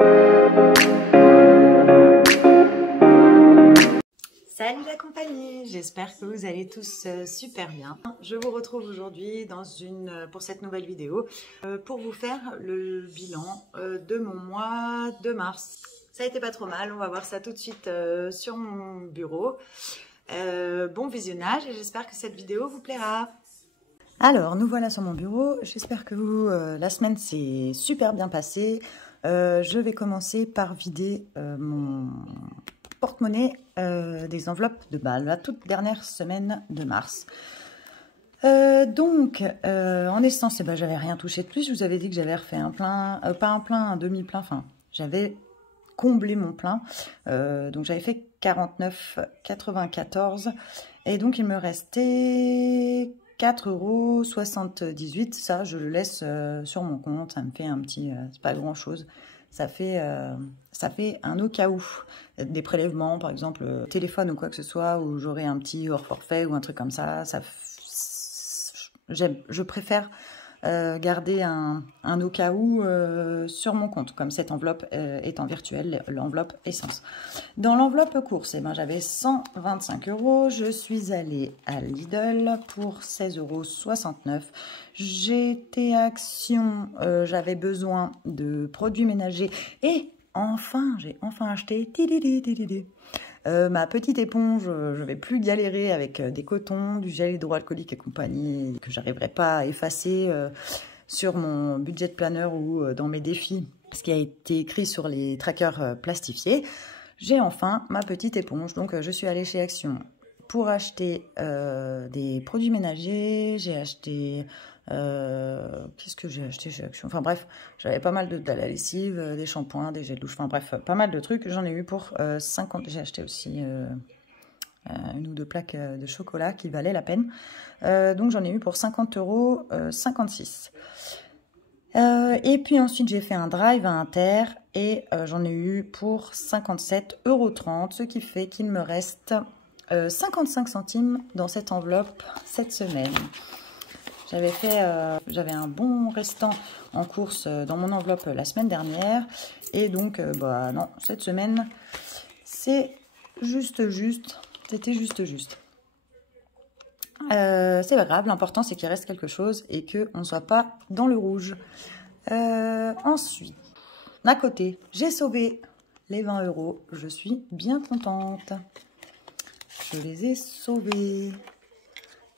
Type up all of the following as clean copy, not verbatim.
Salut la compagnie, j'espère que vous allez tous super bien. Je vous retrouve aujourd'hui pour cette nouvelle vidéo pour vous faire le bilan de mon mois de mars. Ça a été pas trop mal, on va voir ça tout de suite sur mon bureau. Bon visionnage et j'espère que cette vidéo vous plaira. Alors, nous voilà sur mon bureau. J'espère que la semaine s'est super bien passée. Je vais commencer par vider mon porte-monnaie des enveloppes de balles, la toute dernière semaine de mars. En essence, j'avais rien touché de plus. Je vous avais dit que j'avais refait un plein, pas un plein, un demi-plein. Enfin, j'avais comblé mon plein. Donc, j'avais fait 49,94 €. Et donc, il me restait 4,78 €. Ça, je le laisse sur mon compte. Ça me fait un petit... c'est pas grand-chose. Ça fait un au cas où. Des prélèvements, par exemple, téléphone ou quoi que ce soit, où j'aurai un petit hors forfait ou un truc comme ça. Je préfère garder un au cas où sur mon compte, comme cette enveloppe étant virtuelle, l'enveloppe essence. Dans l'enveloppe course, j'avais 125 €. Je suis allée à Lidl pour 16,69 €. J'étais Action, j'avais besoin de produits ménagers et j'ai enfin acheté ma petite éponge. Je vais plus galérer avec des cotons, du gel hydroalcoolique et compagnie que j'arriverai pas à effacer sur mon budget planner ou dans mes défis, ce qui a été écrit sur les trackers plastifiés. J'ai enfin ma petite éponge, donc je suis allée chez Action pour acheter des produits ménagers. J'ai acheté... qu'est-ce que j'ai acheté chez Action? Enfin bref, j'avais pas mal de la lessive, des shampoings, des gels de douche, enfin bref, pas mal de trucs. J'en ai eu pour 50. J'ai acheté aussi une ou deux plaques de chocolat qui valaient la peine. Donc j'en ai eu pour 50,56 €. Et puis ensuite j'ai fait un drive à Inter et j'en ai eu pour 57,30 €, ce qui fait qu'il me reste 55 centimes dans cette enveloppe cette semaine. J'avais un bon restant en course dans mon enveloppe la semaine dernière. Et donc, non, cette semaine, c'est juste. C'était juste. C'est pas grave, l'important c'est qu'il reste quelque chose et qu'on ne soit pas dans le rouge. Ensuite, d'un côté, j'ai sauvé les 20 €. Je suis bien contente. Je les ai sauvés.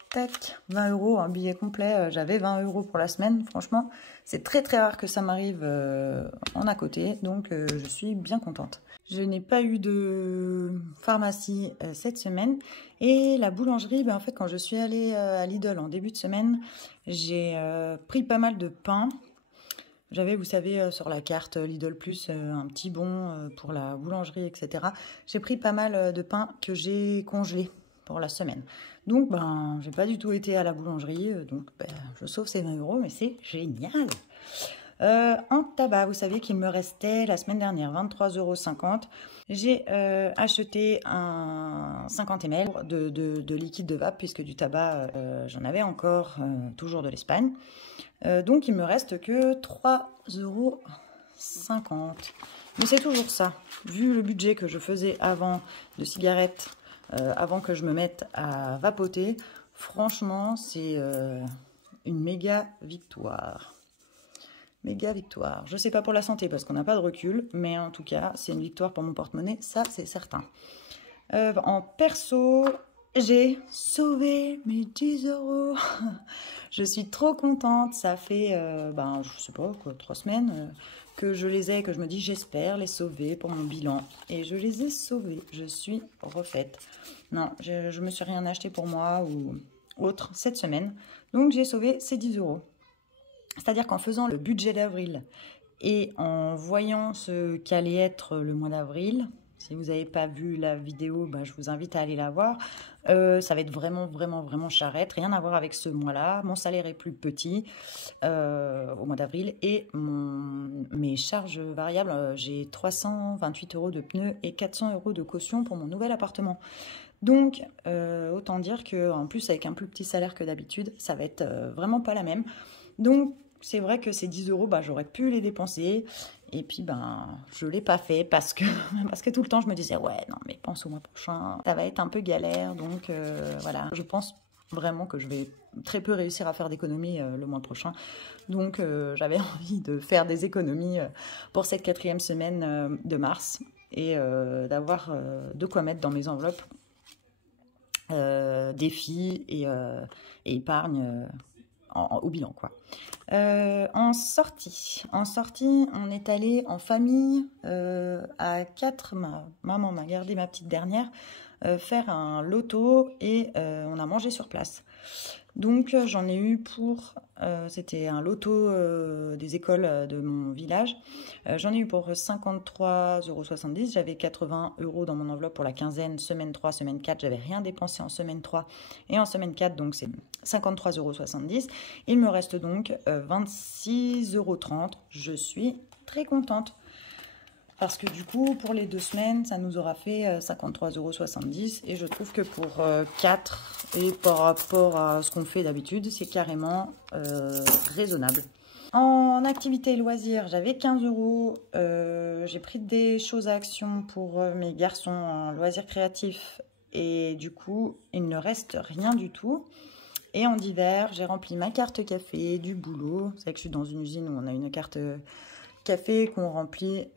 Tac, 20 €, un billet complet. J'avais 20 € pour la semaine. Franchement, c'est très rare que ça m'arrive en à côté. Donc, je suis bien contente. Je n'ai pas eu de pharmacie cette semaine. Et la boulangerie, en fait, quand je suis allée à Lidl en début de semaine, j'ai pris pas mal de pain. J'avais, vous savez, sur la carte Lidl Plus, un petit bon pour la boulangerie, etc. J'ai pris pas mal de pain que j'ai congelé pour la semaine. Donc, j'ai pas du tout été à la boulangerie. Donc, je sauve ces 20 €, mais c'est génial. En tabac, vous savez qu'il me restait la semaine dernière 23,50 €. J'ai acheté un 50 ml de liquide de vape, puisque du tabac, j'en avais encore, toujours de l'Espagne. Donc, il me reste que 3,50 €. Mais c'est toujours ça. Vu le budget que je faisais avant de cigarettes, avant que je me mette à vapoter, franchement, c'est une méga victoire. Méga victoire. Je sais pas pour la santé parce qu'on n'a pas de recul, mais en tout cas, c'est une victoire pour mon porte-monnaie, ça c'est certain. En perso, j'ai sauvé mes 10 €. Je suis trop contente. Ça fait, je sais pas quoi, 3 semaines que je les ai, que je me dis j'espère les sauver pour mon bilan. Et je les ai sauvés. Je suis refaite. Non, je me suis rien acheté pour moi ou autre cette semaine. Donc j'ai sauvé ces 10 €. C'est-à-dire qu'en faisant le budget d'avril et en voyant ce qu'allait être le mois d'avril, si vous n'avez pas vu la vidéo, je vous invite à aller la voir. Ça va être vraiment charrette. Rien à voir avec ce mois-là. Mon salaire est plus petit au mois d'avril. Et mes charges variables, j'ai 328 € de pneus et 400 € de caution pour mon nouvel appartement. Donc, autant dire qu'en plus, avec un plus petit salaire que d'habitude, ça va être vraiment pas la même. Donc, c'est vrai que ces 10 €, j'aurais pu les dépenser Et puis, ben, je ne l'ai pas fait parce que tout le temps, je me disais, ouais, non, mais pense au mois prochain, ça va être un peu galère. Donc, voilà, je pense vraiment que je vais très peu réussir à faire d'économies le mois prochain. Donc, j'avais envie de faire des économies pour cette 4e semaine de mars et d'avoir de quoi mettre dans mes enveloppes défis et épargne au bilan, quoi. En sortie, on est allé en famille à 4. Ma maman m'a gardé ma petite dernière, faire un loto et on a mangé sur place. Donc j'en ai eu pour, c'était un loto des écoles de mon village, j'en ai eu pour 53,70 €, j'avais 80 € dans mon enveloppe pour la quinzaine, semaine 3, semaine 4, j'avais rien dépensé en semaine 3 et en semaine 4, donc c'est 53,70 €. Il me reste donc 26,30 €, je suis très contente. Parce que du coup, pour les 2 semaines, ça nous aura fait 53,70 € et je trouve que pour 4 et par rapport à ce qu'on fait d'habitude, c'est carrément raisonnable. En activité et loisirs, j'avais 15 €. J'ai pris des choses à action pour mes garçons en loisirs créatifs et du coup, il ne reste rien du tout. Et en divers, j'ai rempli ma carte café du boulot. C'est vrai que je suis dans une usine où on a une carte café qu'on remplit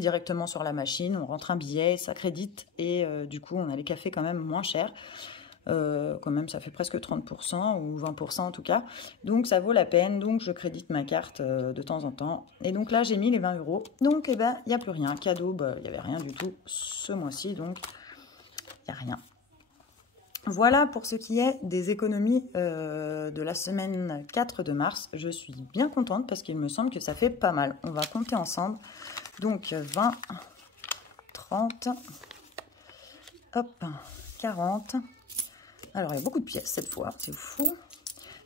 directement sur la machine. On rentre un billet, ça crédite et du coup, on a les cafés quand même moins chers. Quand même, ça fait presque 30% ou 20% en tout cas. Donc, ça vaut la peine. Donc, je crédite ma carte de temps en temps. Et donc là, j'ai mis les 20 €. Donc, eh ben, il n'y a plus rien. Cadeau, il n'y avait rien du tout ce mois-ci. Donc, il n'y a rien. Voilà pour ce qui est des économies de la semaine 4 de mars. Je suis bien contente parce qu'il me semble que ça fait pas mal. On va compter ensemble. Donc 20, 30, hop, 40. Alors il y a beaucoup de pièces cette fois, c'est fou.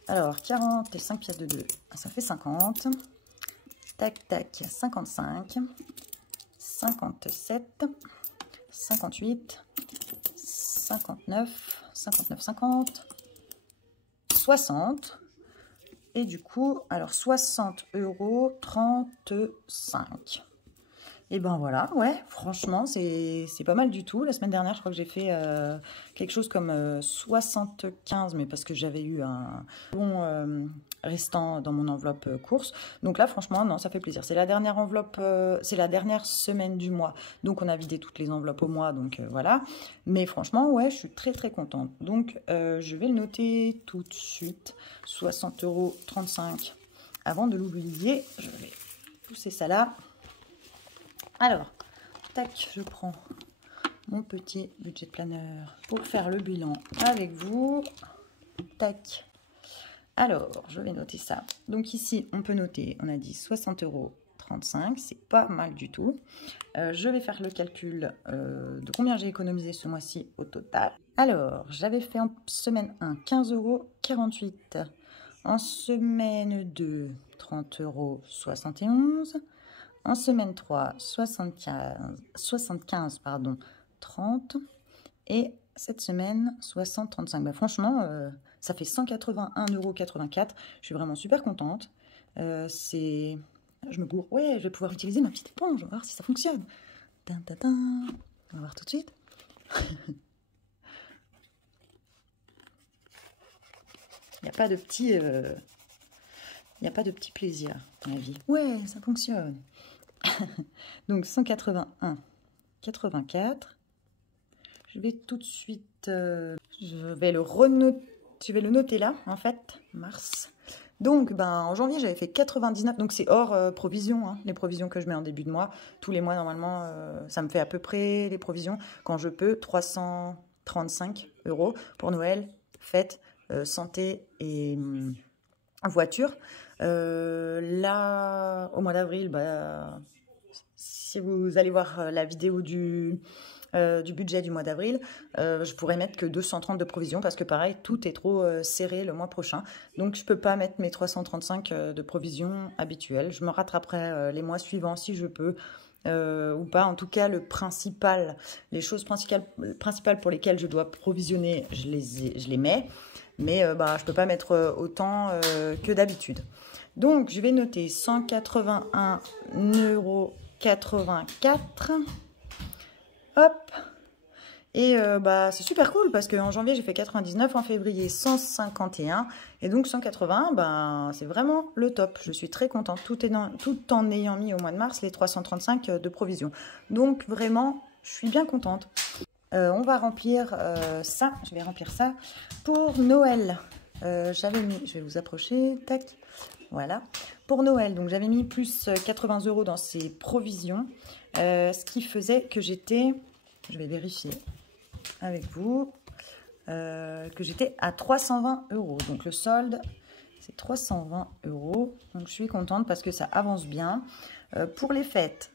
Alors 40 et 5 pièces de 2, ça fait 50. Tac, tac, 55, 57, 58, 59, 59, 50, 60. Et du coup, alors 60,35 €. Et ben voilà, ouais, franchement, c'est pas mal du tout. La semaine dernière, je crois que j'ai fait quelque chose comme 75, mais parce que j'avais eu un bon restant dans mon enveloppe course. Donc là, franchement, non, ça fait plaisir. C'est la dernière enveloppe, c'est la dernière semaine du mois. Donc on a vidé toutes les enveloppes au mois, donc voilà. Mais franchement, ouais, je suis très très contente. Donc je vais le noter tout de suite, 60,35 € avant de l'oublier. Je vais pousser ça là. Alors, tac, je prends mon petit budget planner pour faire le bilan avec vous. Tac. Alors, je vais noter ça. Donc ici, on peut noter, on a dit 60,35 €. C'est pas mal du tout. Je vais faire le calcul de combien j'ai économisé ce mois-ci au total. Alors, j'avais fait en semaine 1, 15,48 €. En semaine 2, 30,71 €. En semaine 3, 75 pardon, 30. Et cette semaine, 60,35. Bah, franchement, ça fait 181,84 €. Je suis vraiment super contente. Je me gourre. Ouais, je vais pouvoir utiliser ma petite éponge. On va voir si ça fonctionne. On va voir tout de suite. Il n'y a pas de petit... Il n'y a pas de petit plaisir dans la vie. Ouais, ça fonctionne. Donc 181,84. Je vais tout de suite, je vais le noter là, en fait, mars. Donc, ben, en janvier, j'avais fait 99, donc c'est hors provision, hein, les provisions que je mets en début de mois. Tous les mois, normalement, ça me fait à peu près les provisions. Quand je peux, 335 € pour Noël, fête, santé et voiture. Là, au mois d'avril, bah, si vous allez voir la vidéo du budget du mois d'avril, je pourrais mettre que 230 de provision parce que pareil, tout est trop serré le mois prochain. Donc, je peux pas mettre mes 335 de provision habituelle. Je me rattraperai les mois suivants si je peux. Ou pas, en tout cas les choses principales pour lesquelles je dois provisionner, je les mets. Mais bah, je ne peux pas mettre autant que d'habitude. Donc, je vais noter 181,84 €. Hop. Et bah, c'est super cool parce qu'en janvier, j'ai fait 99, en février, 151. Et donc, 181, bah, c'est vraiment le top. Je suis très contente, tout en ayant mis au mois de mars les 335 de provision. Donc, vraiment, je suis bien contente. On va remplir ça. Je vais remplir ça pour Noël. J'avais mis, je vais vous approcher, tac, voilà. Pour Noël, donc j'avais mis plus 80 € dans ces provisions. Ce qui faisait que j'étais, je vais vérifier avec vous, que j'étais à 320 €. Donc le solde, c'est 320 €. Donc je suis contente parce que ça avance bien. Pour les fêtes,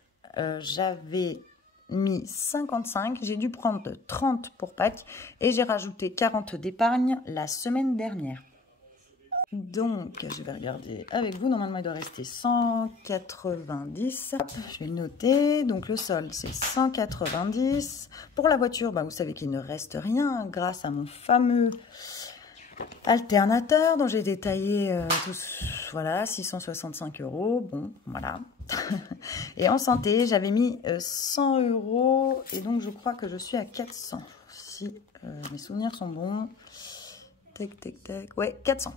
j'avais mis 55, j'ai dû prendre 30 pour Pâques et j'ai rajouté 40 d'épargne la semaine dernière. Donc, je vais regarder avec vous. Normalement, il doit rester 190. Hop, je vais le noter. Donc, le solde, c'est 190. Pour la voiture, bah, vous savez qu'il ne reste rien grâce à mon fameux alternateur dont j'ai détaillé tous. Voilà, 665 €. Bon, voilà. Et en santé, j'avais mis 100 €. Et donc, je crois que je suis à 400. Si mes souvenirs sont bons. Tac, tac, tac. Ouais, 400.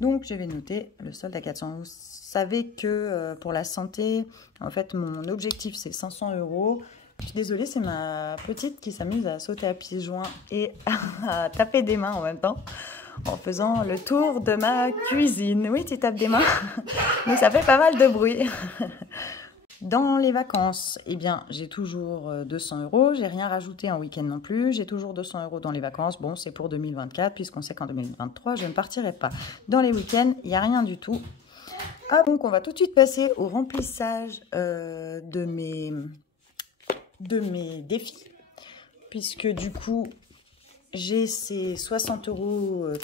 Donc, je vais noter le solde à 400. Vous savez que pour la santé, en fait, mon objectif, c'est 500 €. Je suis désolée, c'est ma petite qui s'amuse à sauter à pieds joints et à taper des mains en même temps, en faisant le tour de ma cuisine. Oui, tu tapes des mains, mais ça fait pas mal de bruit. Dans les vacances, eh bien, j'ai toujours 200 €. J'ai rien rajouté en week-end non plus. J'ai toujours 200 € dans les vacances. Bon, c'est pour 2024, puisqu'on sait qu'en 2023, je ne partirai pas. Dans les week-ends, il n'y a rien du tout. Ah, donc, on va tout de suite passer au remplissage de mes défis. Puisque du coup, j'ai ces 60,35 €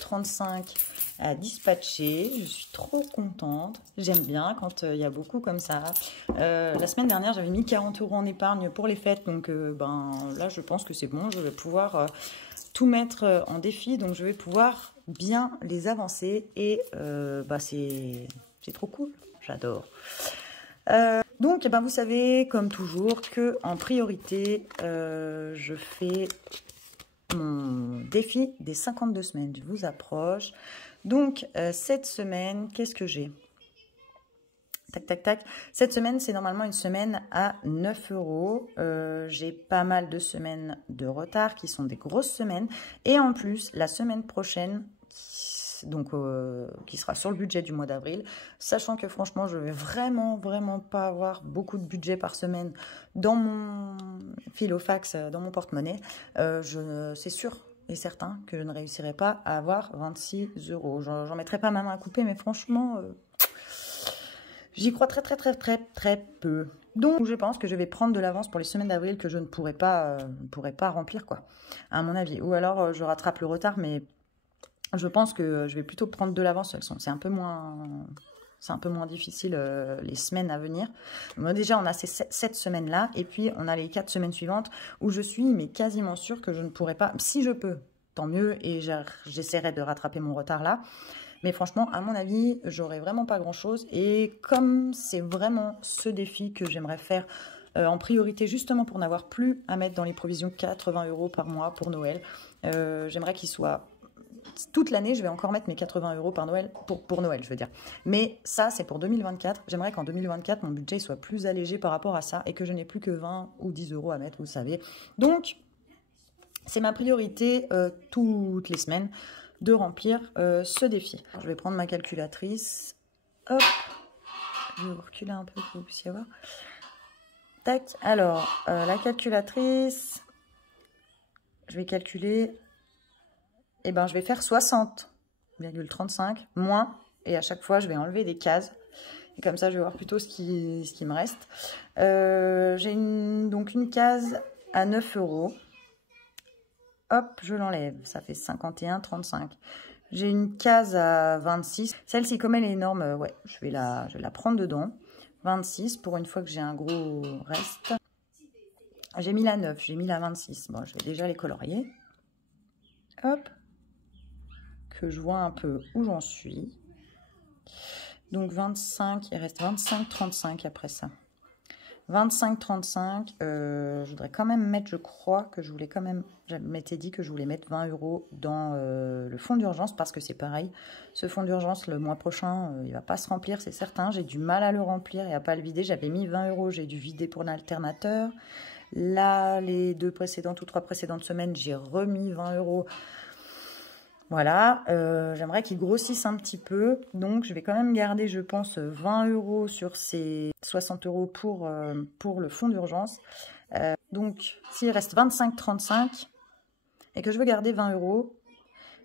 à dispatcher. Je suis trop contente. J'aime bien quand il y a beaucoup comme ça. La semaine dernière, j'avais mis 40 € en épargne pour les fêtes. Donc, ben, là, je pense que c'est bon. Je vais pouvoir tout mettre en défi. Donc, je vais pouvoir bien les avancer. Et bah, c'est trop cool. J'adore. Donc, eh ben, vous savez, comme toujours, que en priorité, je fais mon défi des 52 semaines. Je vous approche. Donc, cette semaine, qu'est-ce que j'ai? Tac, tac, tac. Cette semaine, c'est normalement une semaine à 9 €. J'ai pas mal de semaines de retard qui sont des grosses semaines. Et en plus, la semaine prochaine, donc qui sera sur le budget du mois d'avril, sachant que franchement, je vais vraiment pas avoir beaucoup de budget par semaine dans mon filofax, dans mon porte-monnaie. C'est sûr et certain que je ne réussirai pas à avoir 26 €. J'en mettrai pas ma main à couper, mais franchement, j'y crois très peu. Donc, je pense que je vais prendre de l'avance pour les semaines d'avril que je ne pourrai pas remplir, quoi, à mon avis. Ou alors, je rattrape le retard, mais je pense que je vais plutôt prendre de l'avance. C'est un peu moins difficile les semaines à venir. Moi, déjà, on a cette semaine-là, et puis on a les 4 semaines suivantes où je suis mais quasiment sûre que je ne pourrai pas. Si je peux, tant mieux, et j'essaierai de rattraper mon retard là. Mais franchement, à mon avis, j'aurai vraiment pas grand-chose. Et comme c'est vraiment ce défi que j'aimerais faire en priorité, justement pour n'avoir plus à mettre dans les provisions 80 € par mois pour Noël, j'aimerais qu'il soit... Toute l'année, je vais encore mettre mes 80 € par Noël, pour Noël, je veux dire. Mais ça, c'est pour 2024. J'aimerais qu'en 2024, mon budget soit plus allégé par rapport à ça et que je n'ai plus que 20 ou 10 € à mettre, vous savez. Donc, c'est ma priorité toutes les semaines de remplir ce défi. Alors, je vais prendre ma calculatrice. Hop, je vais vous reculer un peu pour que vous puissiez voir. Tac, alors, la calculatrice, je vais calculer... Eh ben, je vais faire 60,35 moins, et à chaque fois, je vais enlever des cases. Et comme ça, je vais voir plutôt ce qui me reste. J'ai donc une case à 9 €. Hop, je l'enlève. Ça fait 51,35. J'ai une case à 26. Celle-ci, comme elle est énorme, ouais, je vais la prendre dedans. 26 pour une fois que j'ai un gros reste. J'ai mis la 9, j'ai mis la 26. Bon, je vais déjà les colorier. Hop. que je vois un peu où j'en suis. Donc 25, il reste 25,35 après ça. 25,35, je voudrais quand même mettre, je crois que je voulais quand même, je m'étais dit que je voulais mettre 20 € dans le fonds d'urgence parce que c'est pareil. Ce fonds d'urgence, le mois prochain, il va pas se remplir, c'est certain. J'ai du mal à le remplir et à pas le vider. J'avais mis 20 €, j'ai dû vider pour l'alternateur. Là, les 2 précédentes ou 3 précédentes semaines, j'ai remis 20 €. Voilà, j'aimerais qu'il grossisse un petit peu, donc je vais quand même garder, je pense, 20 € sur ces 60 € pour le fonds d'urgence. Donc, s'il reste 25,35 et que je veux garder 20 €,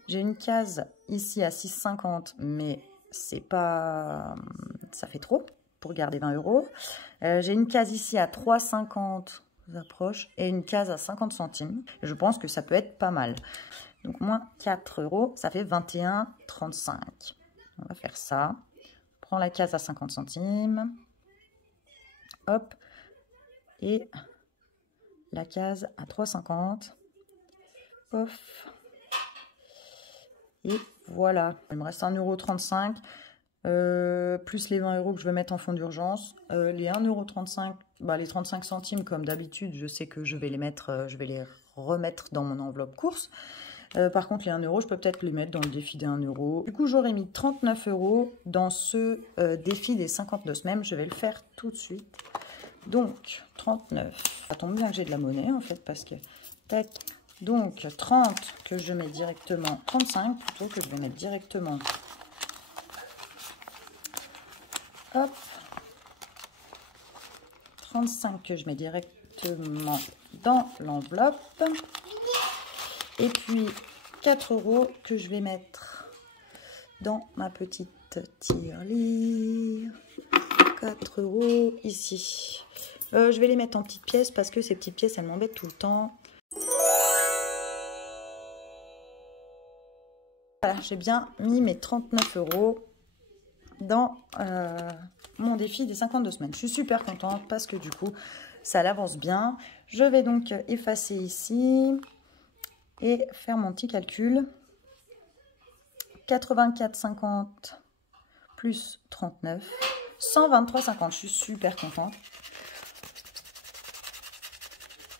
j'ai une case ici à 6,50, mais c'est pas, ça fait trop pour garder 20 €. J'ai une case ici à 3,50, je vous approche, et une case à 50 centimes. Je pense que ça peut être pas mal. Donc, moins 4 €, ça fait 21,35. On va faire ça. On prend la case à 50 centimes. Hop. Et la case à 3,50. Pof. Et voilà. Il me reste 1,35 €. Plus les 20 € que je vais mettre en fonds d'urgence. Les 1,35 €, bah, les 35 centimes, comme d'habitude, je sais que je vais les mettre, je vais les remettre dans mon enveloppe course. Par contre, les 1 €, je peux peut-être les mettre dans le défi des 1 €. Du coup, j'aurais mis 39 € dans ce défi des 52 semaines. Je vais le faire tout de suite. Donc, 39. Ça tombe bien que j'ai de la monnaie, en fait, parce que... Tac. Donc, 30 que je mets directement... 35, plutôt, que je vais mettre directement... Hop. 35 que je mets directement dans l'enveloppe. Et puis 4 € que je vais mettre dans ma petite tirelire. 4 € ici. Je vais les mettre en petites pièces parce que ces petites pièces, elles m'embêtent tout le temps. Voilà, j'ai bien mis mes 39 € dans mon défi des 52 semaines. Je suis super contente parce que du coup, ça l'avance bien. Je vais donc effacer ici et faire mon petit calcul. 84,50 plus 39, 123,50. Je suis super contente.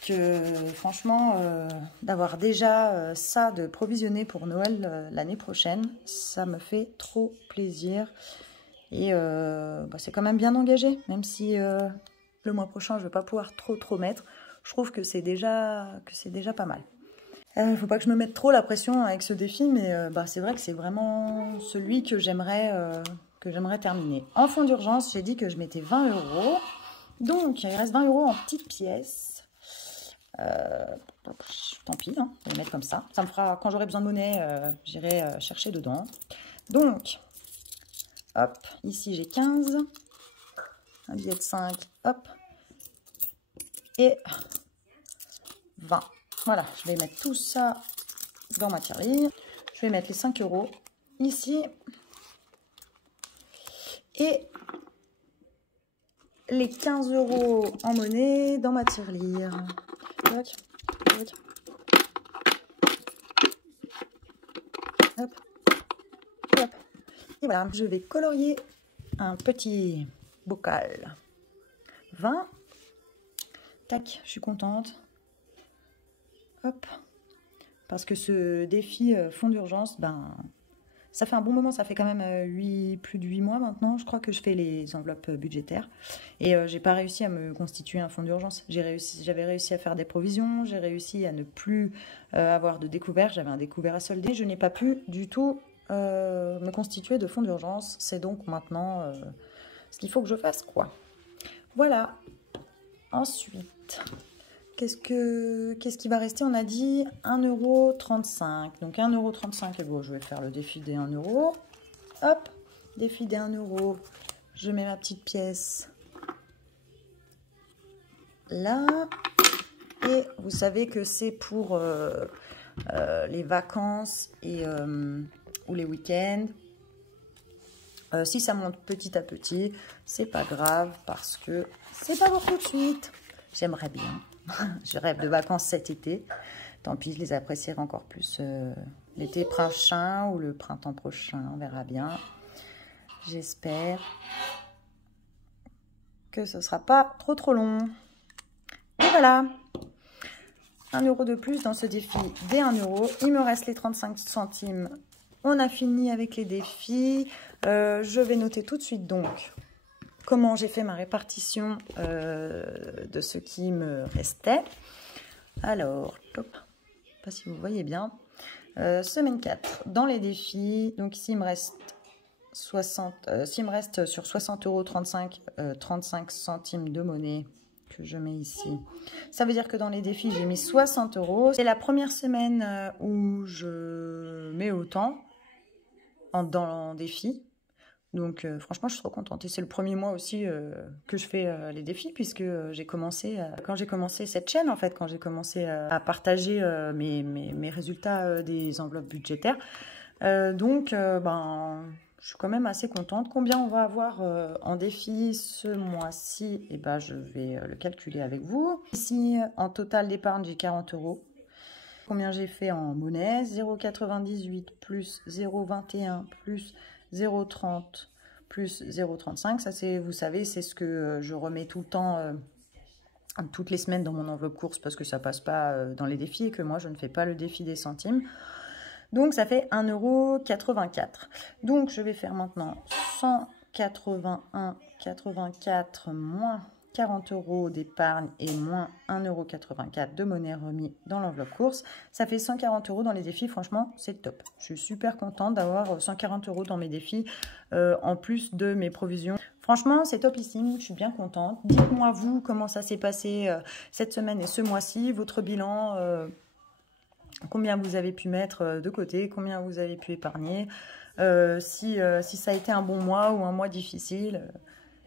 Que franchement, d'avoir déjà ça de provisionner pour Noël l'année prochaine, ça me fait trop plaisir. Et bah, c'est quand même bien engagé, même si le mois prochain, je ne vais pas pouvoir trop mettre. Je trouve que c'est déjà pas mal. Faut pas que je me mette trop la pression avec ce défi, mais bah, c'est vrai que c'est vraiment celui que j'aimerais terminer. En fonds d'urgence, j'ai dit que je mettais 20 €. Donc, il reste 20 € en petites pièces. Tant pis, hein, je vais les mettre comme ça. Ça me fera, quand j'aurai besoin de monnaie, j'irai chercher dedans. Donc, hop, ici j'ai 15. Un billet de 5, hop. Et 20. Voilà, je vais mettre tout ça dans ma tirelire. Je vais mettre les 5 € ici. Et les 15 € en monnaie dans ma tirelire. Toc, toc. Hop, hop. Et voilà, je vais colorier un petit bocal. 20. Tac, je suis contente. Hop. Parce que ce défi fonds d'urgence, ben, ça fait un bon moment, ça fait quand même plus de 8 mois maintenant, je crois que je fais les enveloppes budgétaires. Et j'ai pas réussi à me constituer un fonds d'urgence. J'avais réussi à faire des provisions, j'ai réussi à ne plus avoir de découvert. J'avais un découvert à solder. Je n'ai pas pu du tout me constituer de fonds d'urgence. C'est donc maintenant ce qu'il faut que je fasse, quoi. Voilà. Ensuite... Qu'est-ce qui va rester? On a dit 1,35 €. Donc 1,35 €, et bon, je vais faire le défi des 1 €. Hop, défi des 1 €. Je mets ma petite pièce là. Et vous savez que c'est pour les vacances et, ou les week-ends. Si ça monte petit à petit, c'est pas grave parce que c'est pas pour tout de suite. J'aimerais bien. Je rêve de vacances cet été. Tant pis, je les apprécierai encore plus l'été prochain ou le printemps prochain, on verra bien. J'espère que ce ne sera pas trop long. Et voilà, 1 € de plus dans ce défi des 1 €. Il me reste les 35 centimes. On a fini avec les défis. Je vais noter tout de suite donc comment j'ai fait ma répartition de ce qui me restait. Alors, hop, je ne sais pas si vous voyez bien. Semaine 4, dans les défis. Donc ici, il me reste 60, s'il me reste sur 60 €, 35 centimes de monnaie que je mets ici. Ça veut dire que dans les défis, j'ai mis 60 €. C'est la première semaine où je mets autant dans le défi. Donc franchement, je suis trop contente. Et c'est le premier mois aussi que je fais les défis, puisque j'ai commencé, quand j'ai commencé cette chaîne, en fait, quand j'ai commencé à partager mes résultats des enveloppes budgétaires. Donc, je suis quand même assez contente. Combien on va avoir en défi ce mois-ci? Eh ben, je vais le calculer avec vous. Ici, en total d'épargne, j'ai 40 €. Combien j'ai fait en monnaie? 0,98 plus 0,21 plus 0,30 plus 0,35. Ça, c'est, vous savez, c'est ce que je remets tout le temps, toutes les semaines dans mon enveloppe course, parce que ça passe pas dans les défis et que moi, je ne fais pas le défi des centimes. Donc, ça fait 1,84 €. Donc, je vais faire maintenant 181,84 moins 40 € d'épargne et moins 1,84 € de monnaie remis dans l'enveloppe course. Ça fait 140 € dans les défis. Franchement, c'est top. Je suis super contente d'avoir 140 € dans mes défis, en plus de mes provisions. Franchement, c'est topissime. Je suis bien contente. Dites-moi, vous, comment ça s'est passé cette semaine et ce mois-ci, votre bilan, combien vous avez pu mettre de côté, combien vous avez pu épargner, si ça a été un bon mois ou un mois difficile.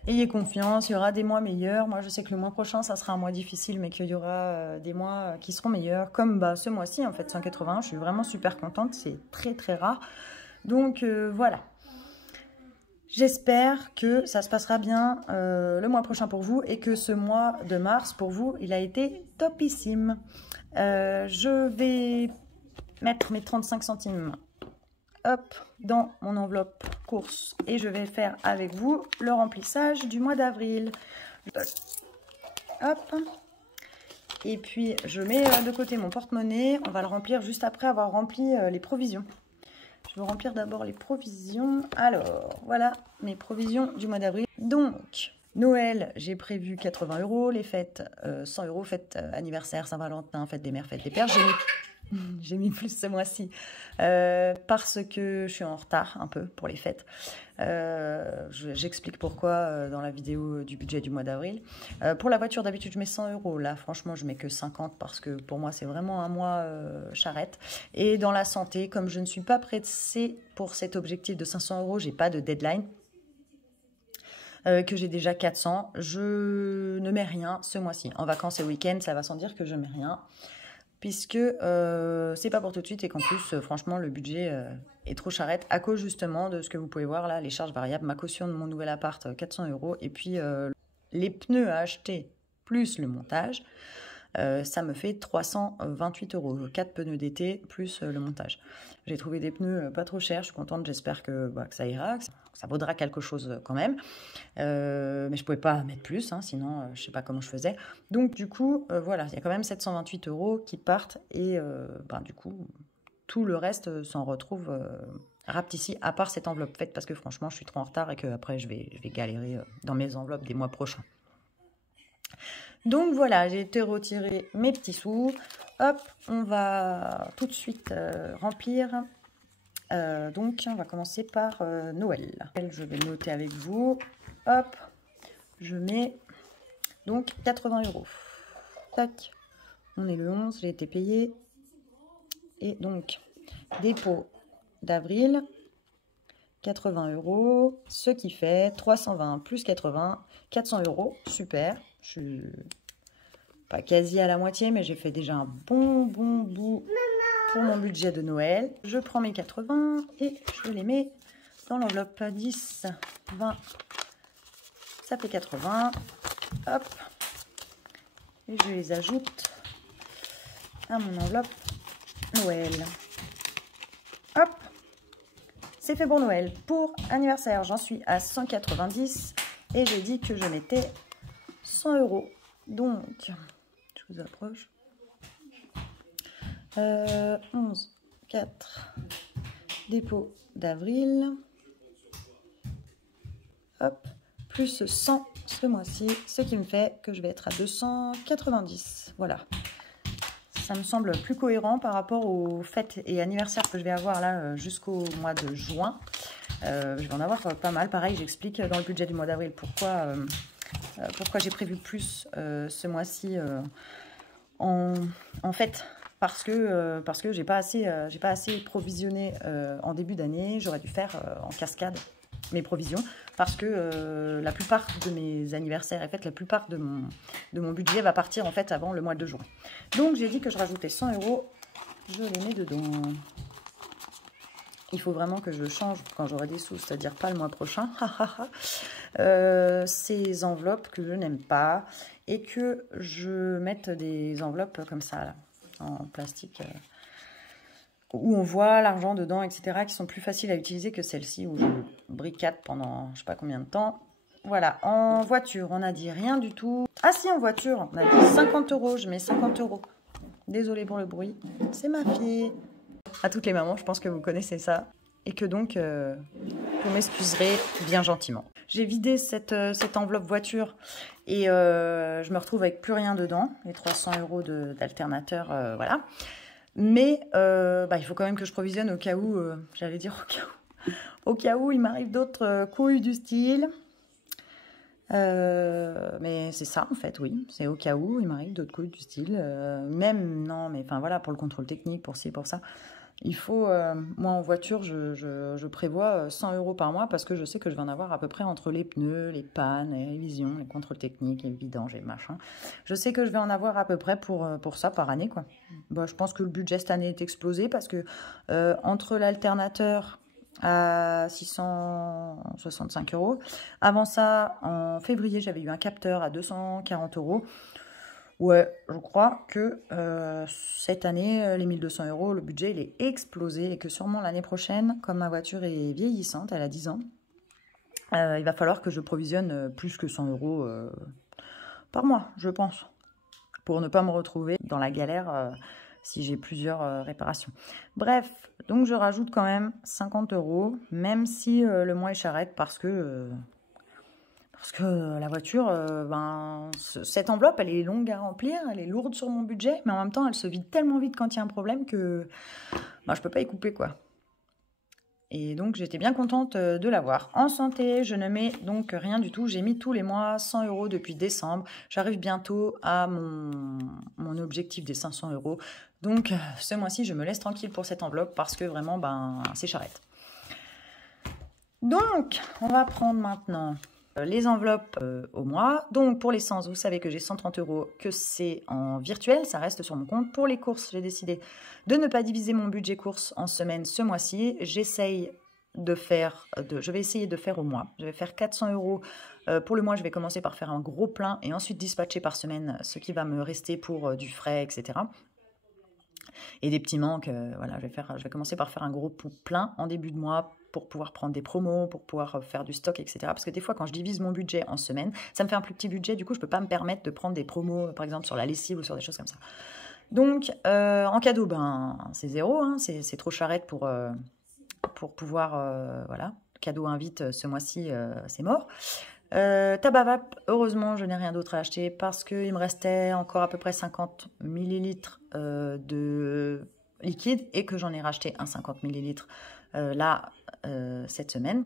Ayez confiance, il y aura des mois meilleurs. Moi, je sais que le mois prochain, ça sera un mois difficile, mais qu'il y aura des mois qui seront meilleurs. Comme ce mois-ci, en fait, 180, je suis vraiment super contente. C'est très, très rare. Donc, voilà. J'espère que ça se passera bien le mois prochain pour vous et que ce mois de mars, pour vous, il a été topissime. Je vais mettre mes 35 centimes hop, dans mon enveloppe course et je vais faire avec vous le remplissage du mois d'avril. Hop, et puis je mets de côté mon porte-monnaie. On va le remplir juste après avoir rempli les provisions. Je vais remplir d'abord les provisions. Alors, voilà mes provisions du mois d'avril. Donc, Noël, j'ai prévu 80 €. Les fêtes, 100 €. Fête anniversaire, Saint-Valentin, fête des mères, fête des pères. J'ai mis plus ce mois-ci parce que je suis en retard un peu pour les fêtes. J'explique pourquoi dans la vidéo du budget du mois d'avril. Pour la voiture, d'habitude, je mets 100 €. Là, franchement, je mets que 50 parce que pour moi, c'est vraiment un mois charrette. Et dans la santé, comme je ne suis pas pressée pour cet objectif de 500 €, j'ai pas de deadline. Que j'ai déjà 400, je ne mets rien ce mois-ci. En vacances et week-end, ça va sans dire que je mets rien. Puisque c'est pas pour tout de suite et qu'en plus, franchement, le budget est trop charrette à cause justement de ce que vous pouvez voir là, les charges variables, ma caution de mon nouvel appart, 400 € et puis les pneus à acheter plus le montage, ça me fait 328 €, 4 pneus d'été plus le montage. J'ai trouvé des pneus pas trop chers, je suis contente, j'espère que ça ira, que ça vaudra quelque chose quand même. Mais je pouvais pas mettre plus, hein, sinon je sais pas comment je faisais. Donc du coup, voilà, il y a quand même 728 € qui partent et du coup, tout le reste s'en retrouve rapetissi, à part cette enveloppe faite parce que franchement, je suis trop en retard et que après je vais galérer dans mes enveloppes des mois prochains. Donc voilà, j'ai été retirer mes petits sous. Hop, on va tout de suite remplir. Donc, on va commencer par Noël. Je vais noter avec vous. Hop, je mets donc 80 €. Tac, on est le 11, j'ai été payé. Et donc, dépôt d'avril, 80 €, ce qui fait 320 plus 80, 400 €. Super, je suis pas quasi à la moitié, mais j'ai fait déjà un bon bout pour mon budget de Noël. Je prends mes 80 et je les mets dans l'enveloppe 10, 20, ça fait 80. Hop, et je les ajoute à mon enveloppe Noël. C'est fait pour Noël. Pour anniversaire, j'en suis à 190 et j'ai dit que je mettais 100 €. Donc, je vous approche. 11, 4, dépôt d'avril. Hop, plus 100 ce mois-ci, ce qui me fait que je vais être à 290. Voilà. Ça me semble plus cohérent par rapport aux fêtes et anniversaires que je vais avoir là jusqu'au mois de juin. Je vais en avoir pas mal. Pareil, j'explique dans le budget du mois d'avril pourquoi j'ai prévu plus ce mois-ci en fait. Parce que j'ai pas assez provisionné en début d'année. J'aurais dû faire en cascade mes provisions parce que la plupart de mes anniversaires, en fait, la plupart de mon budget va partir en fait avant le mois de juin. Donc j'ai dit que je rajoutais 100 €. Je les mets dedans. Il faut vraiment que je change quand j'aurai des sous, c'est-à-dire pas le mois prochain. Ces enveloppes que je n'aime pas et que je mette des enveloppes comme ça là, en plastique. Où on voit l'argent dedans, etc., qui sont plus faciles à utiliser que celles-ci, où je bricate pendant je sais pas combien de temps. Voilà, en voiture, on a dit rien du tout. Ah si, en voiture, on a dit 50 €, je mets 50 €. Désolée pour le bruit, c'est ma fille. À toutes les mamans, je pense que vous connaissez ça. Et que donc, vous m'excuserez bien gentiment. J'ai vidé cette enveloppe voiture et je me retrouve avec plus rien dedans. Les 300 € d'alternateur, voilà. Mais il faut quand même que je provisionne au cas où, j'allais dire au cas où il m'arrive d'autres couilles du style. Mais c'est ça en fait, oui, c'est au cas où il m'arrive d'autres couilles du style. Même, non, mais enfin voilà, pour le contrôle technique, pour ci, pour ça. Il faut, moi en voiture, je prévois 100 € par mois parce que je sais que je vais en avoir à peu près entre les pneus, les pannes, les révisions, les contrôles techniques, les vidanges et machin. Je sais que je vais en avoir à peu près pour ça par année, quoi. Bah, je pense que le budget cette année est explosé parce que entre l'alternateur à 665 €, avant ça, en février, j'avais eu un capteur à 240 €. Ouais, je crois que cette année, les 1200 €, le budget, il est explosé et que sûrement l'année prochaine, comme ma voiture est vieillissante, elle a 10 ans, il va falloir que je provisionne plus que 100 € par mois, je pense, pour ne pas me retrouver dans la galère si j'ai plusieurs réparations. Bref, donc je rajoute quand même 50 €, même si le mois est charrette parce que la voiture, cette enveloppe, elle est longue à remplir, elle est lourde sur mon budget, mais en même temps, elle se vide tellement vite quand il y a un problème que je peux pas y couper, quoi. Et donc, j'étais bien contente de l'avoir. En santé, je ne mets donc rien du tout. J'ai mis tous les mois 100 € depuis décembre. J'arrive bientôt à mon objectif des 500 €. Donc, ce mois-ci, je me laisse tranquille pour cette enveloppe parce que vraiment, c'est charrette. Donc, on va prendre maintenant les enveloppes au mois. Donc pour l'essence, vous savez que j'ai 130 €, que c'est en virtuel, ça reste sur mon compte. Pour les courses, j'ai décidé de ne pas diviser mon budget courses en semaine ce mois-ci. Je vais essayer de faire au mois. Je vais faire 400 €. Pour le mois, je vais commencer par faire un gros plein et ensuite dispatcher par semaine ce qui va me rester pour du frais, etc. Et des petits manques, voilà, je vais commencer par faire un gros plein en début de mois pour pouvoir prendre des promos, pour pouvoir faire du stock, etc. Parce que des fois, quand je divise mon budget en semaines, ça me fait un plus petit budget, du coup, je ne peux pas me permettre de prendre des promos, par exemple, sur la lessive ou sur des choses comme ça. Donc, en cadeau, c'est 0, hein, c'est trop charrette pour pouvoir, voilà, cadeau invite ce mois-ci, c'est mort. Tabac vape, heureusement, je n'ai rien d'autre à acheter parce qu'il me restait encore à peu près 50 ml de liquide et que j'en ai racheté un 50 ml cette semaine.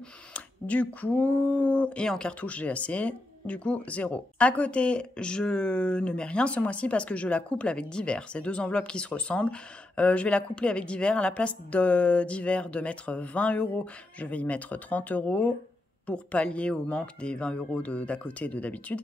Du coup, et en cartouche, j'ai assez. Du coup, 0. À côté, je ne mets rien ce mois-ci parce que je la couple avec divers. C'est deux enveloppes qui se ressemblent. Je vais la coupler avec divers. À la place divers de mettre 20 €, je vais y mettre 30 € pour pallier au manque des 20 € d'à côté de d'habitude,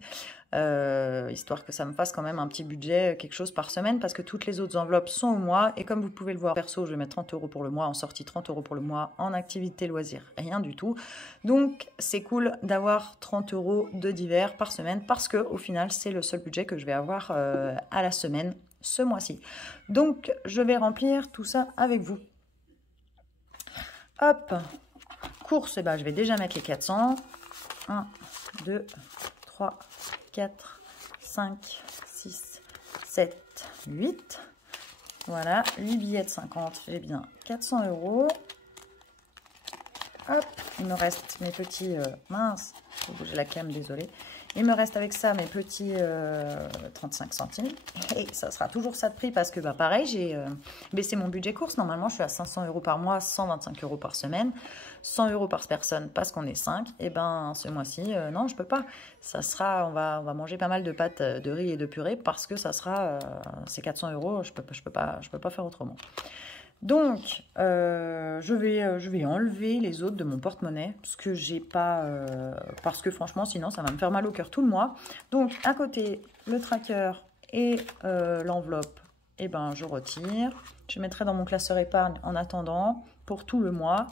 histoire que ça me fasse quand même un petit budget, quelque chose par semaine, parce que toutes les autres enveloppes sont au mois, et comme vous pouvez le voir, perso, je vais mettre 30 € pour le mois, en sortie 30 € pour le mois, en activité loisir, rien du tout. Donc, c'est cool d'avoir 30 € de divers par semaine, parce que au final, c'est le seul budget que je vais avoir à la semaine ce mois-ci. Donc, je vais remplir tout ça avec vous. Hop. Course, eh ben, je vais déjà mettre les 400. 1, 2, 3, 4, 5, 6, 7, 8. Voilà, 8 billets de 50, j'ai bien 400 €. Hop, il me reste mes petits... mince, faut bouger la cam, désolé. Il me reste avec ça mes petits 35 centimes. Et ça sera toujours ça de prix parce que, bah, pareil, j'ai baissé mon budget course. Normalement, je suis à 500 € par mois, 125 € par semaine, 100 € par personne parce qu'on est 5. Et ben, ce mois-ci, non, je peux pas. Ça sera, on va manger pas mal de pâtes de riz et de purée parce que ça sera, c'est 400 €. Je peux pas faire autrement. Donc, je vais enlever les autres de mon porte-monnaie, parce que j'ai pas, parce que franchement, sinon, ça va me faire mal au cœur tout le mois. Donc, à côté, le tracker et l'enveloppe, eh ben, je retire. Je mettrai dans mon classeur épargne en attendant pour tout le mois.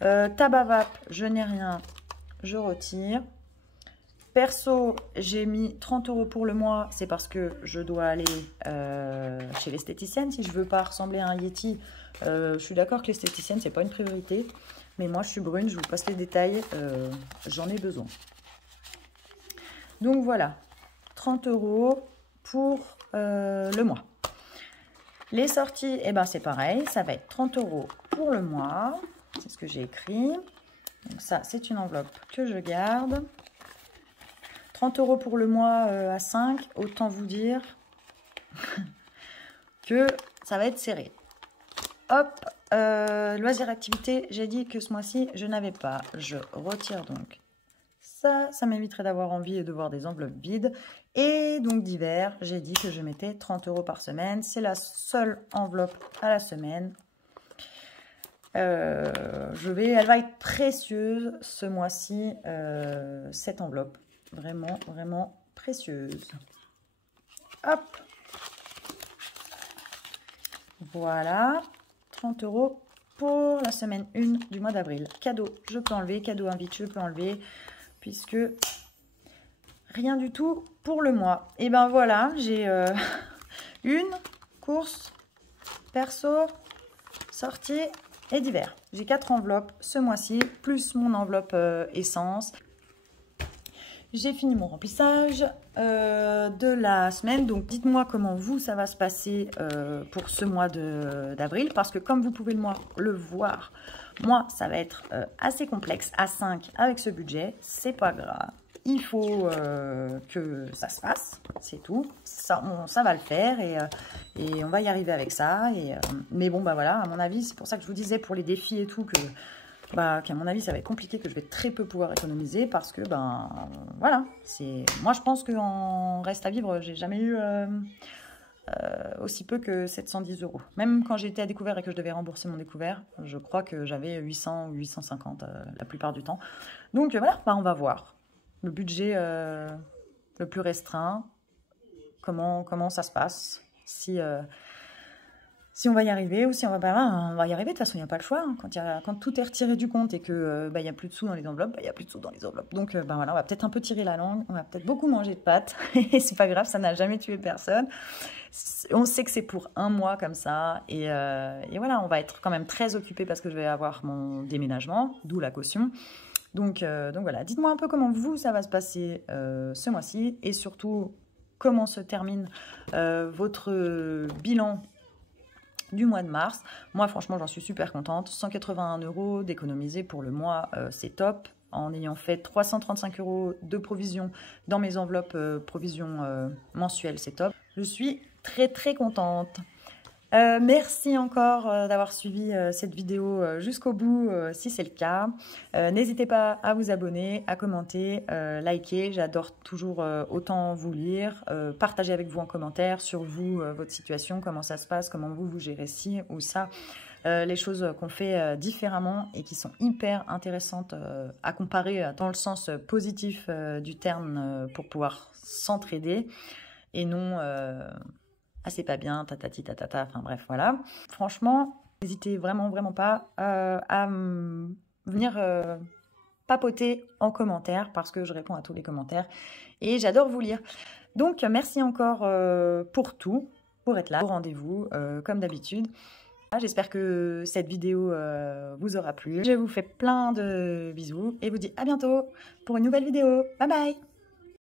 Tabac vape, je n'ai rien, je retire. Perso, j'ai mis 30 € pour le mois, c'est parce que je dois aller chez l'esthéticienne. Si je veux pas ressembler à un Yeti, je suis d'accord que l'esthéticienne, c'est pas une priorité. Mais moi, je suis brune, je vous passe les détails, j'en ai besoin. Donc voilà, 30 € pour le mois. Les sorties, eh ben, c'est pareil, ça va être 30 € pour le mois. C'est ce que j'ai écrit. Donc ça, c'est une enveloppe que je garde. 30 € pour le mois à 5, autant vous dire que ça va être serré. Hop, loisirs activités, j'ai dit que ce mois-ci, je n'avais pas. Je retire donc ça. Ça m'éviterait d'avoir envie de voir des enveloppes vides. Et donc d'hiver, j'ai dit que je mettais 30 € par semaine. C'est la seule enveloppe à la semaine. Elle va être précieuse ce mois-ci, cette enveloppe. Vraiment, vraiment précieuse. Hop. Voilà. 30 € pour la semaine 1 du mois d'avril. Cadeau, je peux enlever. Cadeau invite, je peux enlever. Puisque rien du tout pour le mois. Et ben voilà, j'ai une course perso, sortie et d'hiver. J'ai 4 enveloppes ce mois-ci, plus mon enveloppe essence. J'ai fini mon remplissage de la semaine. Donc, dites-moi comment vous, ça va se passer pour ce mois d'avril. Parce que comme vous pouvez le voir, moi, ça va être assez complexe à 5 avec ce budget. C'est pas grave. Il faut que ça se fasse. C'est tout. Ça va le faire et on va y arriver avec ça. Mais bon, bah voilà, à mon avis, c'est pour ça que je vous disais pour les défis et tout qu'à mon avis, ça va être compliqué, que je vais très peu pouvoir économiser parce que, ben, voilà. Moi, je pense qu'en reste à vivre, j'ai jamais eu aussi peu que 710 €. Même quand j'étais à découvert et que je devais rembourser mon découvert, je crois que j'avais 800 ou 850 la plupart du temps. Donc, voilà, ben, on va voir. Le budget le plus restreint, comment ça se passe, si on va y arriver ou si on va pas, on va y arriver. De toute façon, il n'y a pas le choix. Hein. Quand tout est retiré du compte et que il n'y a plus de sous dans les enveloppes, il n'y a plus de sous dans les enveloppes. Donc, voilà, on va peut-être un peu tirer la langue. On va peut-être beaucoup manger de pâtes. Et c'est pas grave, ça n'a jamais tué personne. On sait que c'est pour un mois comme ça. Et voilà, on va être quand même très occupé parce que je vais avoir mon déménagement, d'où la caution. Donc voilà, dites-moi un peu comment vous, ça va se passer ce mois-ci. Et surtout, comment se termine votre bilan du mois de mars. Moi, franchement, j'en suis super contente. 181 € d'économiser pour le mois, c'est top. En ayant fait 335 € de provision dans mes enveloppes provision mensuelles, c'est top. Je suis très, très contente. Merci encore d'avoir suivi cette vidéo jusqu'au bout, si c'est le cas. N'hésitez pas à vous abonner, à commenter, liker. J'adore toujours autant vous lire, partager avec vous en commentaire sur vous, votre situation, comment ça se passe, comment vous gérez ci ou ça. Les choses qu'on fait différemment et qui sont hyper intéressantes à comparer dans le sens positif du terme pour pouvoir s'entraider et non... ah, c'est pas bien, tatati tatata, enfin bref, voilà. Franchement, n'hésitez vraiment, vraiment pas à venir papoter en commentaire parce que je réponds à tous les commentaires et j'adore vous lire. Donc, merci encore pour tout, pour être là, au rendez-vous, comme d'habitude. j'espère que cette vidéo vous aura plu. Je vous fais plein de bisous et vous dis à bientôt pour une nouvelle vidéo. Bye bye!